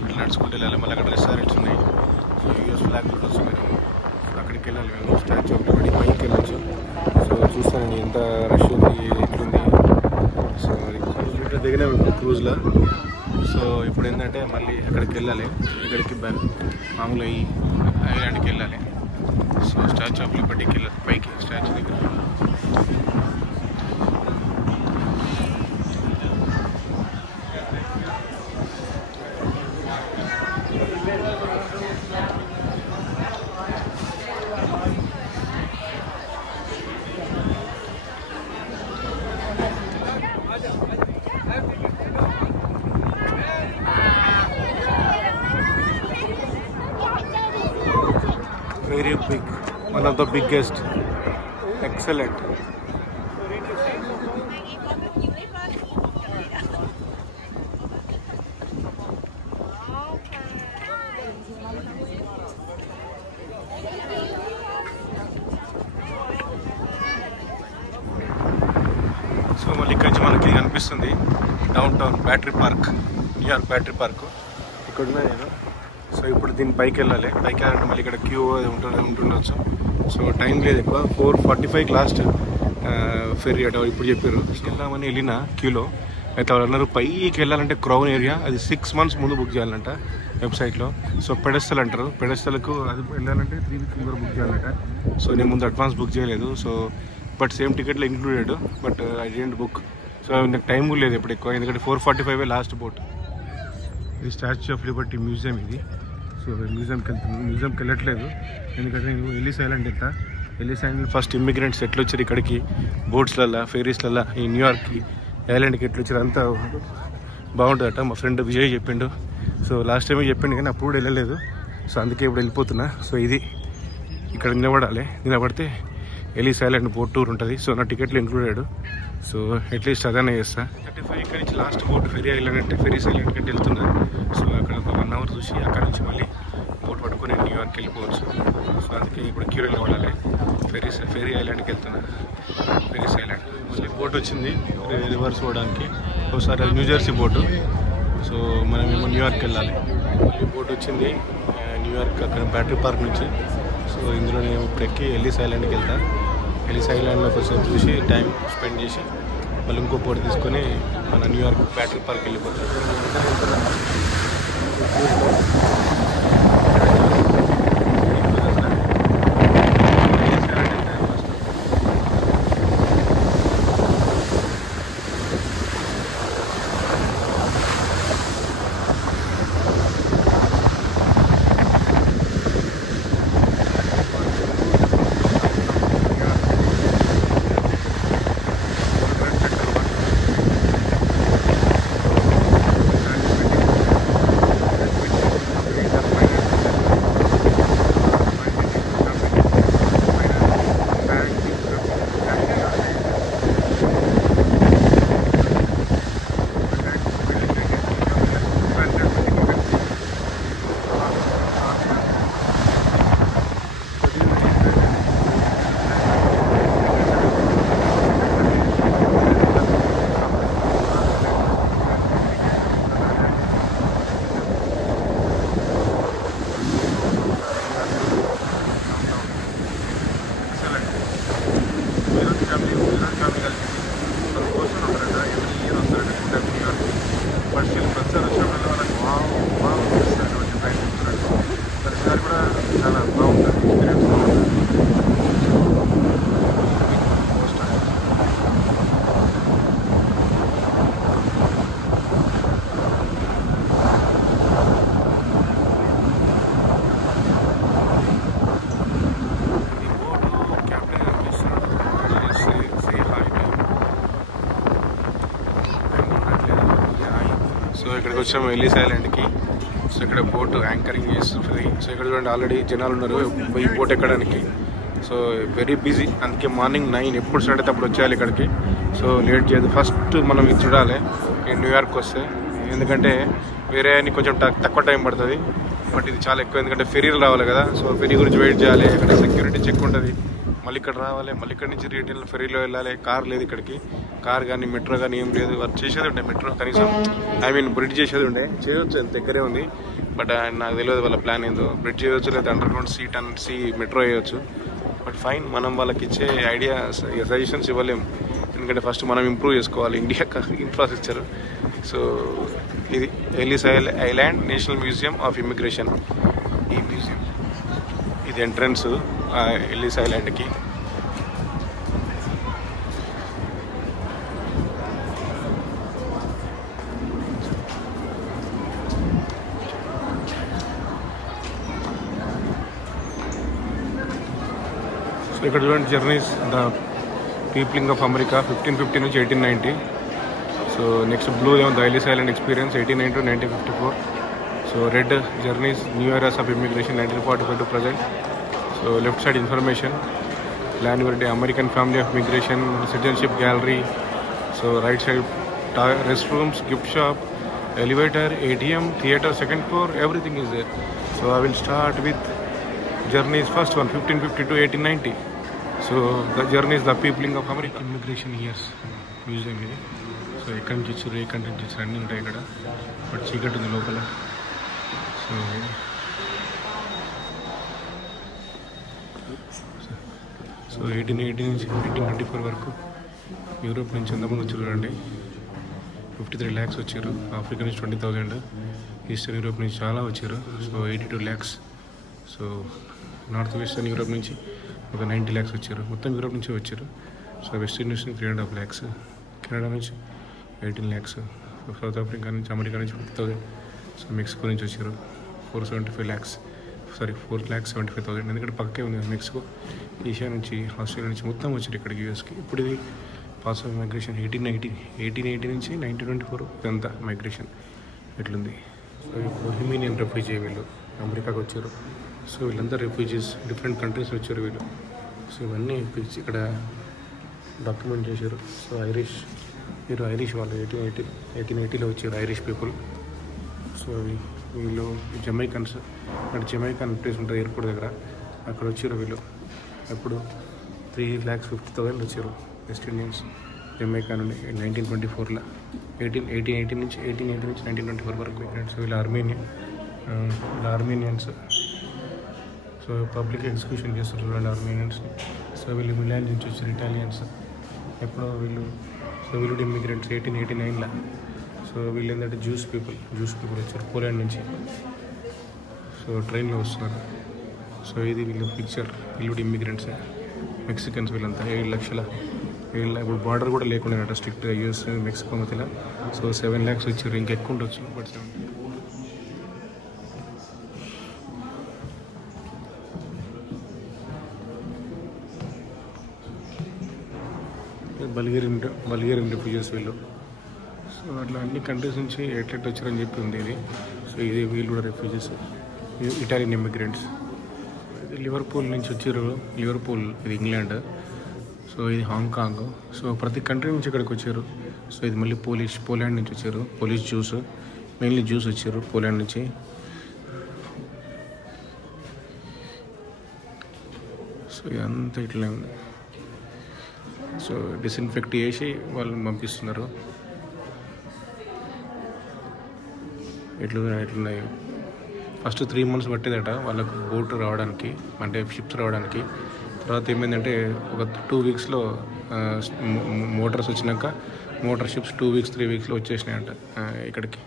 ఇట్లా నడుచుకుంటూ వెళ్ళాలి. మళ్ళీ అక్కడ రెస్టారెంట్స్ ఉన్నాయి. సో యూఎస్ ఫ్లాగ్ చూడొచ్చు మీరు. సో అక్కడికి వెళ్ళాలి మేము. స్టాచ్యూ ఆఫ్ లిబర్టీ పైకి వెళ్ళొచ్చు. సో చూస్తానండి ఎంత రష్ ఉంది, ఎట్లుంది. సో అది దిగినాం ఇప్పుడు క్రూజ్లో. సో ఇప్పుడు ఏంటంటే మళ్ళీ అక్కడికి వెళ్ళాలి. ఇక్కడికి మామూలుగా ఈ ఐలాండ్కి వెళ్ళాలి. సో స్టాచ్యూ ఆఫ్ లిబర్టీకి వెళ్ళాలి పైకి, స్టాచ్యూ దగ్గర. Very big, one of the biggest. Excellent. So మళ్ళీ ఇక్కడ నుంచి మనకి కనిపిస్తుంది down town battery park, New York battery park. ఇక్కడ ఉన్నాయి నేను. సో ఇప్పుడు దీని పైకి వెళ్ళాలి. పైకి వెళ్ళాలంటే మళ్ళీ ఇక్కడ క్యూ ఉంటుండొచ్చు. సో టైం లేదు ఎక్కువ. 4:45 లాస్ట్ ఫెర్రీ అట ఇప్పుడు చెప్పారు. వెళ్దామని వెళ్ళిన క్యూలో అయితే వాళ్ళు అన్నారు పైకి వెళ్ళాలంటే క్రౌన్ ఏరియా, అది 6 months ముందు బుక్ చేయాలంట వెబ్సైట్లో. సో పెడెస్టల్ అంటారు. పెడెస్టల్కు అది వెళ్ళాలంటే 3 weeks ముందు బుక్ చేయాలంట. సో నేను ముందు అడ్వాన్స్ బుక్ చేయలేదు. సో బట్ సేమ్ టికెట్లో included, but I didn't book. So నాకు టైం కూడా లేదు ఎప్పుడు ఎక్కువ, ఎందుకంటే 4:45 లాస్ట్ బోట్. ఇది స్టాచ్యూ ఆఫ్ లిబర్టీ మ్యూజియం ఇది. సో మ్యూజియంకి వెళ్తున్నాను. మ్యూజియంకి వెళ్ళట్లేదు ఎందుకంటే నేను ఎల్లిస్ ఐలాండ్ వెళ్తా. ఎల్లిస్ ఐలాండ్ ఫస్ట్ ఇమ్మిగ్రెంట్స్ ఎట్లా వచ్చారు ఇక్కడికి, బోట్స్లల్లో, ఫెరీస్లల్లో, ఈ న్యూయార్క్కి ఐలాండ్కి ఎట్లా వచ్చారు అంతా బాగుంటుందట. మా ఫ్రెండ్ విజయ్ చెప్పిండు. సో లాస్ట్ టైమే చెప్పిండు కానీ అప్పుడు కూడా వెళ్ళలేదు. సో అందుకే ఇప్పుడు వెళ్ళిపోతున్నా. సో ఇది ఇక్కడ నిలబడితే ఎల్లిస్ ఐలాండ్ బోట్ టూర్ ఉంటుంది. సో నా టికెట్లు ఇంక్లూడెడ్. సో అట్లీస్ట్ అదనే చేస్తా. 35 ఇక్కడ నుంచి లాస్ట్ బోట్ ఫెరీ ఐలాండ్ అంటే ఫెరీస్ ఐలాండ్కి అంటే వెళ్తున్నా. సో అక్కడ ఒక 1 hour చూసి అక్కడ నుంచి మళ్ళీ బోట్ పట్టుకొని న్యూయార్క్ వెళ్ళిపోవచ్చు. సో అందుకే ఇప్పుడు క్యూరెల్ వాడాలి. ఫెరీ ఐలాండ్కి వెళ్తున్నా. ఫెరీస్ ఐలాండ్ మళ్ళీ బోట్ వచ్చింది రివర్స్ పోవడానికి. ఒకసారి అది న్యూజెర్సీ బోటు. సో మనం ఏమో న్యూయార్క్ వెళ్ళాలి. మళ్ళీ బోట్ వచ్చింది న్యూయార్క్ అక్కడ బ్యాటరీ పార్క్ నుంచి. సో ఇందులో నేను ఇప్పుడు ఎక్కి ఎల్లిస్ ఐలాండ్కి వెళ్తా. ఎల్లిస్ ఐలాండ్లో కొంచెం చూసి టైం స్పెండ్ చేసి మళ్ళీ ఇంకో బోట్ తీసుకొని మన న్యూయార్క్ బ్యాటరీ పార్క్ వెళ్ళిపోతాం. ఇక్కడికి వచ్చాము ఎల్లిస్ ఐలాండ్కి. సో ఇక్కడ బోట్ యాంకరింగ్ చేస్తుంది. సో ఇక్కడ చూడండి ఆల్రెడీ జనాలు ఉన్నారు ఈ బోట్ ఎక్కడానికి. So very busy. అందుకే మార్నింగ్ 9 ఎప్పుడు స్టార్ట్ అయితే అప్పుడు వచ్చేయాలి ఇక్కడికి. సో లేట్ చేయదు. ఫస్ట్ మనం ఇది చూడాలి న్యూయార్క్ వస్తే, ఎందుకంటే వేరే కొంచెం తక్కువ టైం పడుతుంది. బట్ ఇది చాలా ఎక్కువ, ఎందుకంటే ఫెరీలు రావాలి కదా. సో ఫెరీ గురించి వెయిట్ చేయాలి. అక్కడ సెక్యూరిటీ చెక్ ఉంటుంది. మళ్ళీ ఇక్కడ రావాలి, మళ్ళీ ఇక్కడ నుంచి రిటర్న్ ఫెరీలో వెళ్ళాలి. కార్ లేదు ఇక్కడికి, కార్ కానీ మెట్రో కానీ ఏం లేదు. వర్క్ చేసేది ఉండే మెట్రో కనీసం, ఐ మీన్ బ్రిడ్జ్ చేసేది ఉండే, చేయొచ్చు, దగ్గరే ఉంది. బట్ నాకు తెలియదు వాళ్ళ ప్లాన్ ఏందో. బ్రిడ్జ్ చేయొచ్చు, లేదా అండర్ గ్రౌండ్ సీ మెట్రో వేయవచ్చు. బట్ ఫైన్, మనం వాళ్ళకి ఇచ్చే ఐడియా సజెషన్స్ ఇవ్వలేము, ఎందుకంటే ఫస్ట్ మనం ఇంప్రూవ్ చేసుకోవాలి ఇండియా ఇన్ఫ్రాస్ట్రక్చర్. సో ఇది Ellis island national museum of immigration. ఈ మ్యూజియం ఇది ఎంట్రన్స్ ఎల్లిస్ ఐలాండ్కి. సో ఇక్కడ చూడండి, journeys the peopling of America 1550 నుంచి 1890. సో నెక్స్ట్ బ్లూ ఏమో the Ellis island experience 1890 to 1954. So red journeys new eras of immigration 1945 to present. So left side information, land variety, American family of immigration, citizenship gallery. So right side rest rooms, gift shop, elevator, ATM, theatre, second floor, everything is there. So I will start with journeys first one 1550 to 1890. So the journeys the peopling of America immigration years museum ఇది. So ఎక్కడి నుంచి వచ్చారు, ఏ country నుంచి వచ్చారు అన్నీ ఉంటాయి ఇక్కడ. But చీకటి ఉంది లోపల. సో 1880 నుంచి 1894 వరకు యూరోప్ నుంచి ఎంతమంది వచ్చారు చూడండి. 53 lakhs వచ్చారు. ఆఫ్రికా నుంచి 20,000, ఈస్టర్న్ యూరోప్ నుంచి చాలా వచ్చారు. So 82 lakhs. So north western Europe నుంచి ఒక 90 lakhs వచ్చారు. మొత్తం యూరోప్ నుంచి వచ్చారు. సో వెస్ట్ ఇండీస్ నుంచి 3.5 lakhs, కెనడా నుంచి 18 lakhs, సౌత్ ఆఫ్రికా నుంచి, అమెరికా నుంచి 50,000. సో మెక్సికో నుంచి వచ్చారు 475 lakhs, సారీ 4,75,000, ఎందుకంటే పక్కే ఉంది మెక్సికో. ఏషియా నుంచి, ఆస్ట్రేలియా నుంచి మొత్తం వచ్చారు ఇక్కడికి యూఎస్కి. ఇప్పుడు ఇది పాస్ ఆఫ్ మైగ్రేషన్ 1880 నుంచి 1924 ఇదంతా మైగ్రేషన్ ఎట్లుంది. సో బొహెమియన్ రెఫ్యూజీ వీళ్ళు అమెరికాకి వచ్చారు. సో వీళ్ళంతా రెఫ్యూజీస్, డిఫరెంట్ కంట్రీస్ వచ్చారు వీళ్ళు. సో ఇవన్నీ ఇక్కడ డాక్యుమెంట్ చేశారు. సో వీరు ఐరిష్ వాళ్ళు 1880లో వచ్చారు, ఐరిష్ పీపుల్. సో వీళ్ళు జమైకన్స్, అక్కడ జమైకాన్ ప్లేస్ ఉంటుంది ఎయిర్పోర్ట్ దగ్గర, అక్కడ వచ్చారు వీళ్ళు. అప్పుడు 3,50,000 వచ్చారు వెస్ట్ ఇండియన్స్ జమైకా నుండి 1924లో. 1880 నుంచి 1924 వరకు. సో వీళ్ళు ఆర్మేనియన్స్. సో పబ్లిక్ ఎగ్జిక్యూషన్ చేస్తారు చూడండి ఆర్మేనియన్స్ని. సో వీళ్ళు మిలాన్ నుంచి వచ్చారు, ఇటాలియన్స్. ఎప్పుడో వీళ్ళు ఇమ్మిగ్రెంట్స్ 1889లో. సో వీళ్ళు ఏంటంటే జ్యూస్ పీపుల్ వచ్చారు పోలాండ్ నుంచి. సో ట్రైన్లో వస్తున్నారు. సో ఇది వీళ్ళు పిక్చర్, వీళ్ళు ఇమ్మిగ్రెంట్స్ మెక్సికన్స్. వీళ్ళంతా 7 లక్షల ఇప్పుడు బార్డర్ కూడా లేకుండా స్ట్రిక్ట్గా యూఎస్ మెక్సికో మధ్యలో. సో 7 lakhs వచ్చారు, ఇంకా ఎక్కువ ఉండొచ్చు. బట్ బల్గేరియన్ రెఫ్యూజీస్ వీళ్ళు. సో అట్లా అన్ని కంట్రీస్ నుంచి ఎట్లెట్ వచ్చారని చెప్పి ఉంది ఇది. సో ఇది వీళ్ళు కూడా రెఫ్యూజీస్, ఇటాలియన్ ఇమిగ్రెంట్స్. ఇది లివర్పూల్ నుంచి వచ్చారు. లివర్పూల్ ఇది ఇంగ్లాండ్. సో ఇది హాంకాంగ్. సో ప్రతి కంట్రీ నుంచి ఇక్కడికి వచ్చారు. సో ఇది మళ్ళీ పోలాండ్ నుంచి వచ్చారు, పోలిష్ జ్యూస్, మెయిన్లీ జ్యూస్ వచ్చారు పోలాండ్ నుంచి. సో ఇదంతా ఇట్లా ఉంది. సో డిస్ఇన్ఫెక్ట్ చేసి వాళ్ళని పంపిస్తున్నారు. ఎట్లున్నాయి ఫస్ట్ 3 months పట్టేదట వాళ్ళకు బోట్ రావడానికి, అంటే షిప్స్ రావడానికి. తర్వాత ఏమైందంటే ఒక 2 weeksలో మోటార్స్ వచ్చినాక మోటార్ షిప్స్ 2 weeks 3 weeksలో వచ్చేసినాయంట ఇక్కడికి.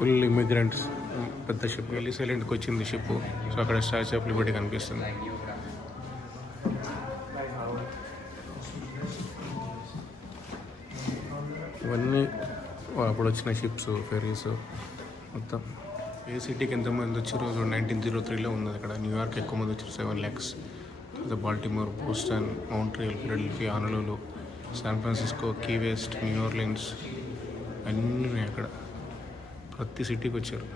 ఫుల్ ఇమిగ్రెంట్స్, పెద్ద షిప్ ఎల్లిస్ ఐలాండ్కి వచ్చింది షిప్. సో అక్కడ స్టాచ్యూ ఆఫ్ లిబర్టీ కనిపిస్తుంది. ఇవన్నీ అప్పుడు వచ్చిన షిప్స్, ఫెరీస్ మొత్తం. ఏ సిటీకి ఎంతమంది వచ్చారో 1903లో ఉన్నది అక్కడ. న్యూయార్క్ ఎక్కువ మంది వచ్చారు, 7 lakhs. Baltimore, Boston, Montreal, Philadelphia, Honolulu, San Francisco, Key West, New Orleans అన్నీ ఉన్నాయి అక్కడ. ప్రతి సిటీకి వచ్చారు.